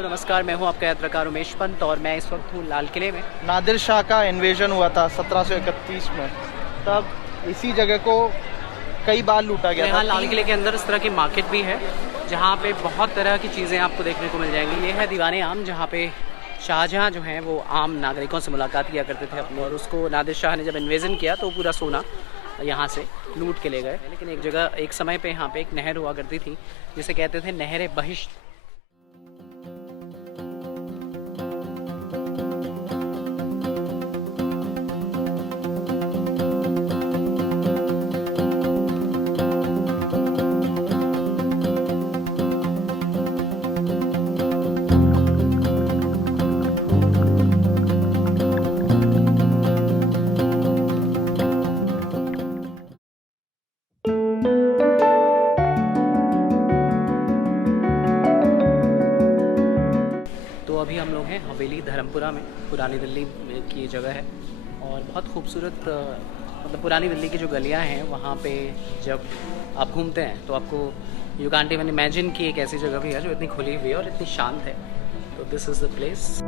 दोस्तों नमस्कार, मैं हूं आपका यात्राकार उमेश पंत और मैं इस वक्त हूं लाल किले में। नादिर शाह का इन्वेजन हुआ था 1731 में, तब इसी जगह को कई बार लूटा गया था। यहाँ लाल किले के अंदर इस तरह की मार्केट भी है जहाँ पे बहुत तरह की चीज़ें आपको देखने को मिल जाएंगी। ये है दीवाने आम, जहाँ पे शाहजहाँ जो हैं वो आम नागरिकों से मुलाकात किया करते थे अपने, और उसको नादिर शाह ने जब इन्वेजन किया तो पूरा सोना यहाँ से लूट के ले गए। लेकिन एक जगह एक समय पे यहाँ पे एक नहर हुआ करती थी जिसे कहते थे नहर बहिश्त। तो अभी हम लोग हैं हवेली धर्मपुरा में, पुरानी दिल्ली की जगह है और बहुत खूबसूरत मतलब पुरानी दिल्ली की जो गलियां हैं वहाँ पे जब आप घूमते हैं तो आपको यू कांट इवन इमेजिन कि एक ऐसी जगह भी है जो इतनी खुली हुई है और इतनी शांत है। तो this is the place.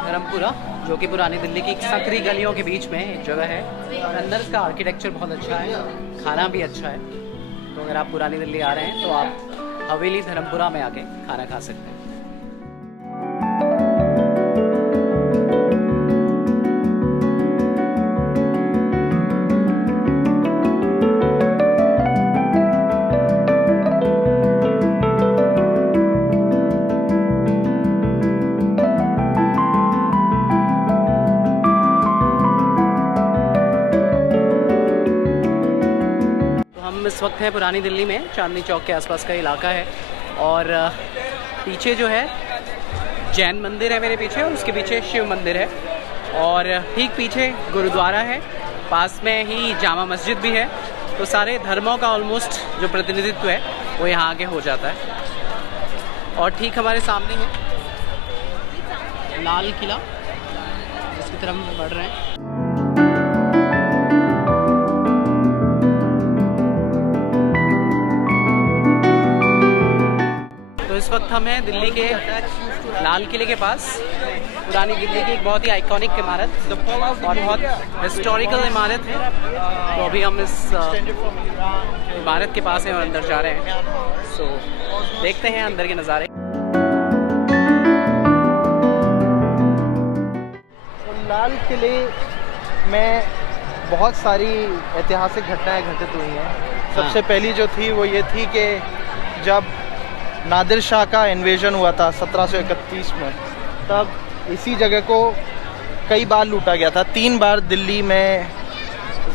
Dharampura जो कि पुरानी दिल्ली की सकरी गलियों के बीच में एक जगह है और अंदर इसका आर्किटेक्चर बहुत अच्छा है, खाना भी अच्छा है। तो अगर आप पुरानी दिल्ली आ रहे हैं तो आप हवेली धर्मपुरा में आके खाना खा सकते हैं। इस वक्त है पुरानी दिल्ली में, चांदनी चौक के आसपास का इलाका है और पीछे जो है जैन मंदिर है मेरे पीछे और उसके पीछे शिव मंदिर है और ठीक पीछे गुरुद्वारा है, पास में ही जामा मस्जिद भी है। तो सारे धर्मों का ऑलमोस्ट जो प्रतिनिधित्व है वो यहाँ आके हो जाता है। और ठीक हमारे सामने है लाल किला, जिसकी तरफ हम बढ़ रहे हैं। इस वक्त हम हैं दिल्ली के लाल किले के पास, पुरानी दिल्ली की एक बहुत ही आइकॉनिक इमारत और बहुत हिस्टोरिकल इमारत है। तो अभी हम इस इमारत के पास हैं और अंदर जा रहे हैं। सो देखते हैं अंदर के नज़ारे। लाल किले में बहुत सारी ऐतिहासिक घटनाएं घटित हुई हैं। सबसे पहली जो थी वो ये थी कि जब नादिर शाह का इन्वेजन हुआ था 1731 में, तब इसी जगह को कई बार लूटा गया था। 3 बार दिल्ली में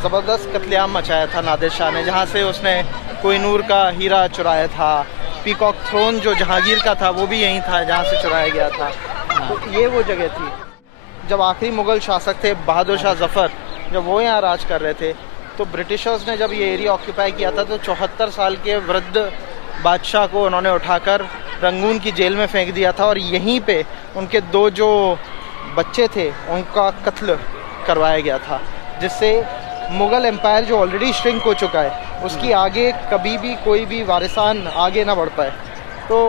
ज़बरदस्त कत्लेआम मचाया था नादिर शाह ने, जहाँ से उसने कोहिनूर का हीरा चुराया था। पीकॉक थ्रोन जो जहांगीर का था वो भी यहीं था जहाँ से चुराया गया था। तो ये वो जगह थी। जब आखिरी मुग़ल शासक थे बहादुर शाह ज़फ़र, जब वो यहाँ राज कर रहे थे, तो ब्रिटिशर्स ने जब ये एरिया ऑक्यूपाई किया था तो 74 साल के वृद्ध बादशाह को उन्होंने उठाकर रंगून की जेल में फेंक दिया था और यहीं पे उनके 2 जो बच्चे थे उनका कत्ल करवाया गया था, जिससे मुग़ल एम्पायर जो ऑलरेडी श्रिंक हो चुका है उसकी आगे कभी भी कोई भी वारिसान आगे ना बढ़ पाए। तो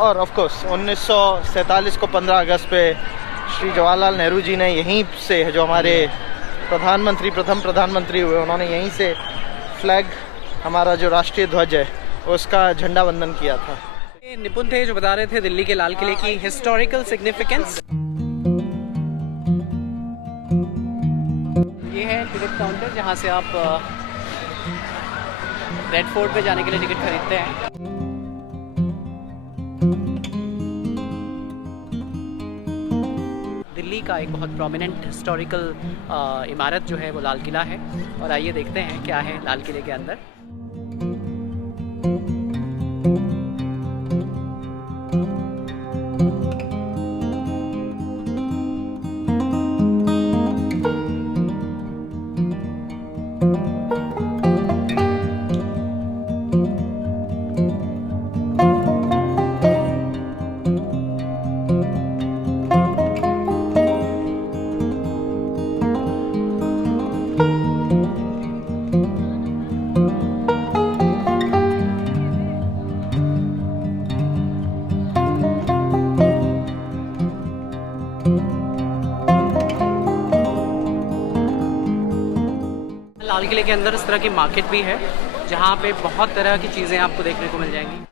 और ऑफ कोर्स 1947 को 15 अगस्त पे श्री जवाहरलाल नेहरू जी ने यहीं से, जो हमारे प्रथम प्रधानमंत्री हुए, उन्होंने यहीं से फ्लैग, हमारा जो राष्ट्रीय ध्वज है, उसका झंडा वंदन किया था। निपुण थे जो बता रहे थे दिल्ली के लाल किले की हिस्टोरिकल सिग्निफिकेंस। ये है टिकट काउंटर जहाँ से आप रेड फोर्ट पे जाने के लिए टिकट खरीदते हैं। दिल्ली का एक बहुत प्रोमिनेंट हिस्टोरिकल इमारत जो है वो लाल किला है और आइए देखते हैं क्या है लाल किले के अंदर। किले के अंदर इस तरह की मार्केट भी है जहाँ पे बहुत तरह की चीज़ें आपको देखने को मिल जाएंगी।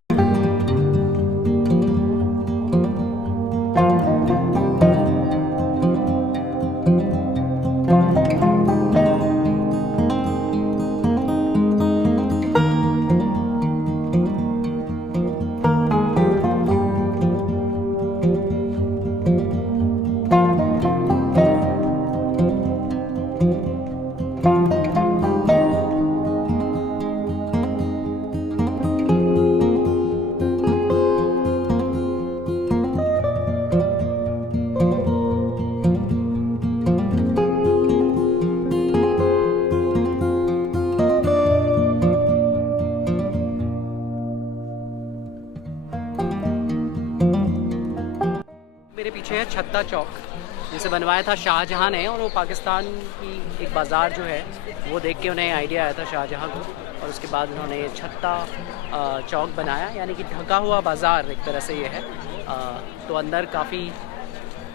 मेरे पीछे है छत्ता चौक, जिसे बनवाया था शाहजहां ने, और वो पाकिस्तान की एक बाज़ार जो है वो देख के उन्हें आइडिया आया था शाहजहां को, और उसके बाद उन्होंने ये छत्ता चौक बनाया, यानी कि ढका हुआ बाज़ार एक तरह से ये है। तो अंदर काफ़ी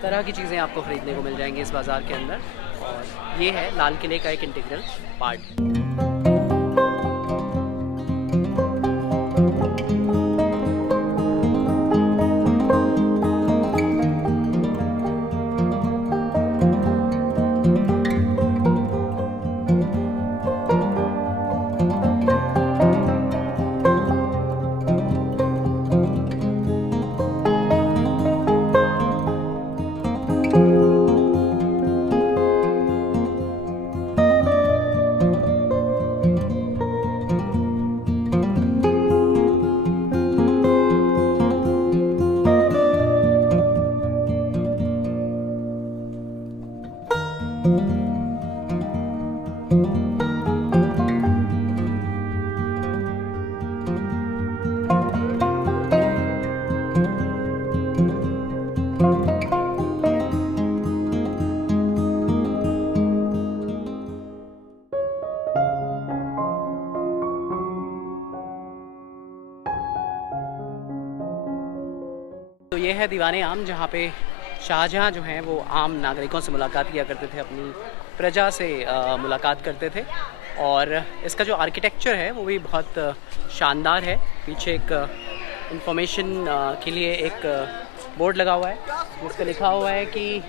तरह की चीज़ें आपको ख़रीदने को मिल जाएंगी इस बाज़ार के अंदर, और ये है लाल किले का एक इंटीग्रल पार्ट। तो ये है दीवाने आम, जहाँ पे शाहजहां जो हैं वो आम नागरिकों से मुलाकात किया करते थे, अपनी प्रजा से मुलाकात करते थे। और इसका जो आर्किटेक्चर है वो भी बहुत शानदार है। पीछे एक इंफॉर्मेशन के लिए एक बोर्ड लगा हुआ है जिस पर लिखा हुआ है कि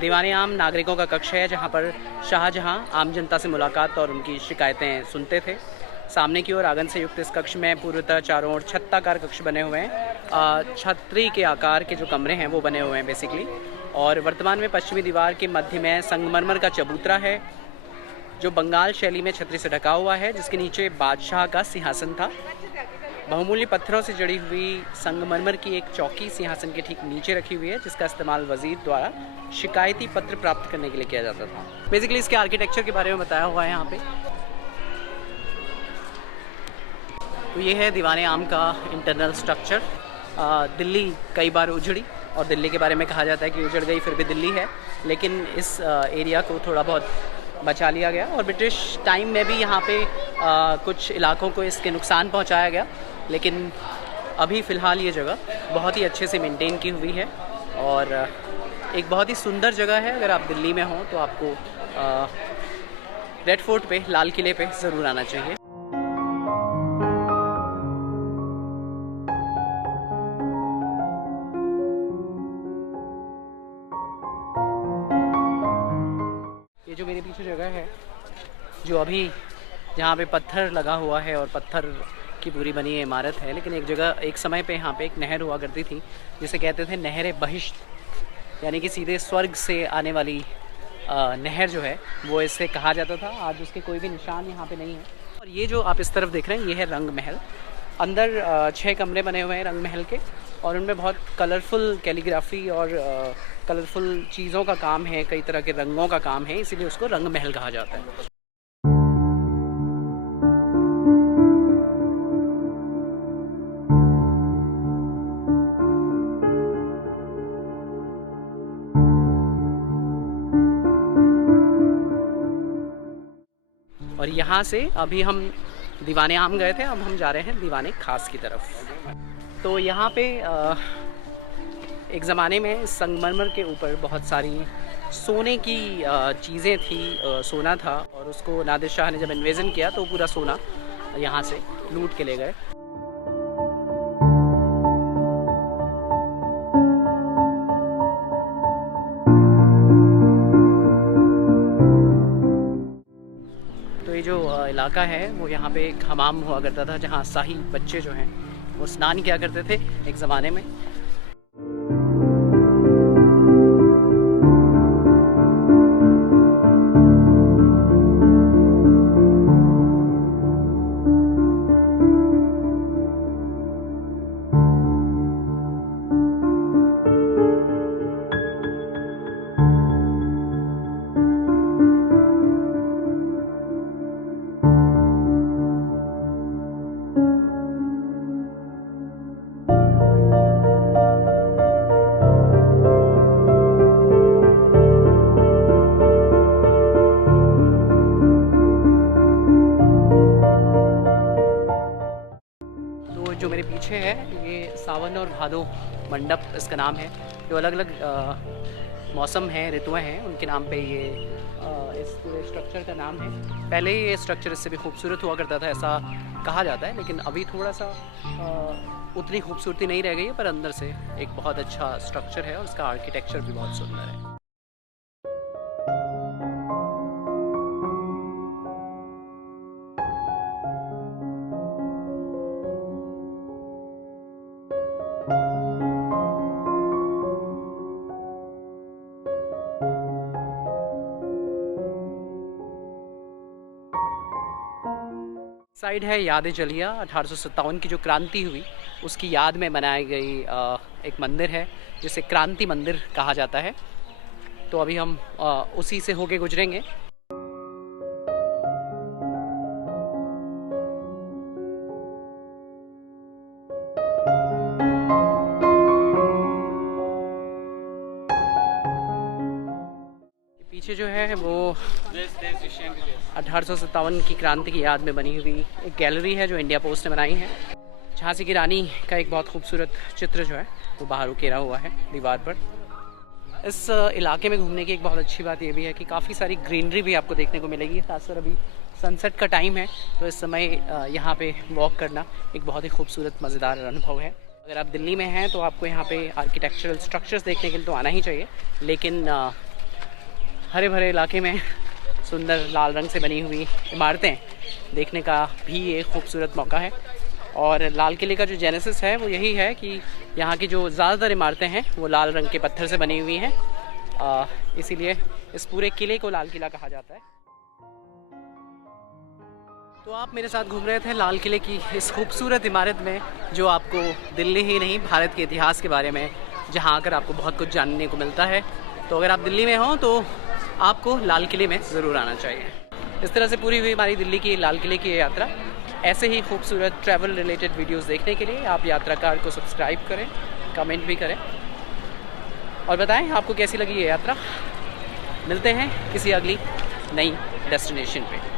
दीवाने आम नागरिकों का कक्ष है, जहाँ पर शाहजहां आम जनता से मुलाकात और उनकी शिकायतें सुनते थे। सामने की ओर आंगन से युक्त इस कक्ष में पूर्वतः चारों ओर छत्ताकार कक्ष बने हुए हैं। छतरी के आकार के जो कमरे हैं वो बने हुए हैं बेसिकली। और वर्तमान में पश्चिमी दीवार के मध्य में संगमरमर का चबूतरा है जो बंगाल शैली में छतरी से ढका हुआ है, जिसके नीचे बादशाह का सिंहासन था। बहुमूल्य पत्थरों से जड़ी हुई संगमरमर की एक चौकी सिंहासन के ठीक नीचे रखी हुई है, जिसका इस्तेमाल वजीर द्वारा शिकायती पत्र प्राप्त करने के लिए किया जाता था। बेसिकली इसके आर्किटेक्चर के बारे में बताया हुआ है यहाँ पे। तो ये है दीवाने आम का इंटरनल स्ट्रक्चर। दिल्ली कई बार उजड़ी, और दिल्ली के बारे में कहा जाता है कि उजड़ गई फिर भी दिल्ली है, लेकिन इस एरिया को थोड़ा बहुत बचा लिया गया। और ब्रिटिश टाइम में भी यहाँ पे कुछ इलाकों को इसके नुकसान पहुँचाया गया, लेकिन अभी फ़िलहाल ये जगह बहुत ही अच्छे से मेंटेन की हुई है और एक बहुत ही सुंदर जगह है। अगर आप दिल्ली में हों तो आपको रेड फोर्ट पे, लाल किले पे ज़रूर आना चाहिए। जो मेरे पीछे जगह है, जो अभी जहाँ पे पत्थर लगा हुआ है और पत्थर की पूरी बनी इमारत है, लेकिन एक जगह एक समय पे यहाँ पे एक नहर हुआ करती थी जिसे कहते थे नहर बहिश्त, यानी कि सीधे स्वर्ग से आने वाली नहर जो है वो इससे कहा जाता था। आज उसके कोई भी निशान यहाँ पे नहीं है। और ये जो आप इस तरफ देख रहे हैं ये है रंग महल। अंदर 6 कमरे बने हुए हैं रंग महल के, और उनमें बहुत कलरफुल कैलीग्राफी और कलरफुल चीज़ों का काम है, कई तरह के रंगों का काम है, इसीलिए उसको रंग महल कहा जाता है। और यहाँ से अभी हम दीवाने आम गए थे, अब हम जा रहे हैं दीवाने खास की तरफ। तो यहाँ पे एक ज़माने में संगमरमर के ऊपर बहुत सारी सोने की चीज़ें थी, सोना था, और उसको नादिर शाह ने जब इन्वेजन किया तो पूरा सोना यहाँ से लूट के ले गए। तो ये जो इलाका है वो यहाँ पे एक हमाम हुआ करता था, जहाँ शाही बच्चे जो हैं वो स्नान किया करते थे एक ज़माने में। जो मेरे पीछे है ये सावन और भादो मंडप इसका नाम है। जो अलग अलग मौसम हैं, ऋतुएं हैं, उनके नाम पे ये इस पूरे स्ट्रक्चर का नाम है। पहले ये स्ट्रक्चर इससे भी खूबसूरत हुआ करता था, ऐसा कहा जाता है, लेकिन अभी थोड़ा सा उतनी खूबसूरती नहीं रह गई है, पर अंदर से एक बहुत अच्छा स्ट्रक्चर है और इसका आर्किटेक्चर भी बहुत सुंदर है। साइड है याद जलिया, 1857 की जो क्रांति हुई उसकी याद में बनाई गई एक मंदिर है जिसे क्रांति मंदिर कहा जाता है। तो अभी हम उसी से होके गुजरेंगे। पीछे जो है वो 1857 की क्रांति की याद में बनी हुई एक गैलरी है जो इंडिया पोस्ट ने बनाई है। झांसी की रानी का एक बहुत खूबसूरत चित्र जो है वो बाहर उकेरा हुआ है दीवार पर। इस इलाके में घूमने की एक बहुत अच्छी बात ये भी है कि काफ़ी सारी ग्रीनरी भी आपको देखने को मिलेगी। खासकर अभी सनसेट का टाइम है तो इस समय यहाँ पे वॉक करना एक बहुत ही खूबसूरत मज़ेदार अनुभव है। अगर आप दिल्ली में हैं तो आपको यहाँ पे आर्किटेक्चरल स्ट्रक्चर्स देखने के लिए तो आना ही चाहिए, लेकिन हरे भरे इलाके में सुंदर लाल रंग से बनी हुई इमारतें देखने का भी एक खूबसूरत मौका है। और लाल किले का जो जेनेसिस है वो यही है कि यहाँ की जो ज़्यादातर इमारतें हैं वो लाल रंग के पत्थर से बनी हुई हैं, इसीलिए इस पूरे किले को लाल किला कहा जाता है। तो आप मेरे साथ घूम रहे थे लाल किले की इस खूबसूरत इमारत में, जो आपको दिल्ली ही नहीं भारत के इतिहास के बारे में, जहाँ आकर आपको बहुत कुछ जानने को मिलता है। तो अगर आप दिल्ली में हो तो आपको लाल किले में ज़रूर आना चाहिए। इस तरह से पूरी हुई हमारी दिल्ली की लाल किले की यात्रा। ऐसे ही खूबसूरत ट्रैवल रिलेटेड वीडियोस देखने के लिए आप यात्राकार को सब्सक्राइब करें, कमेंट भी करें और बताएं आपको कैसी लगी ये यात्रा। मिलते हैं किसी अगली नई डेस्टिनेशन पे।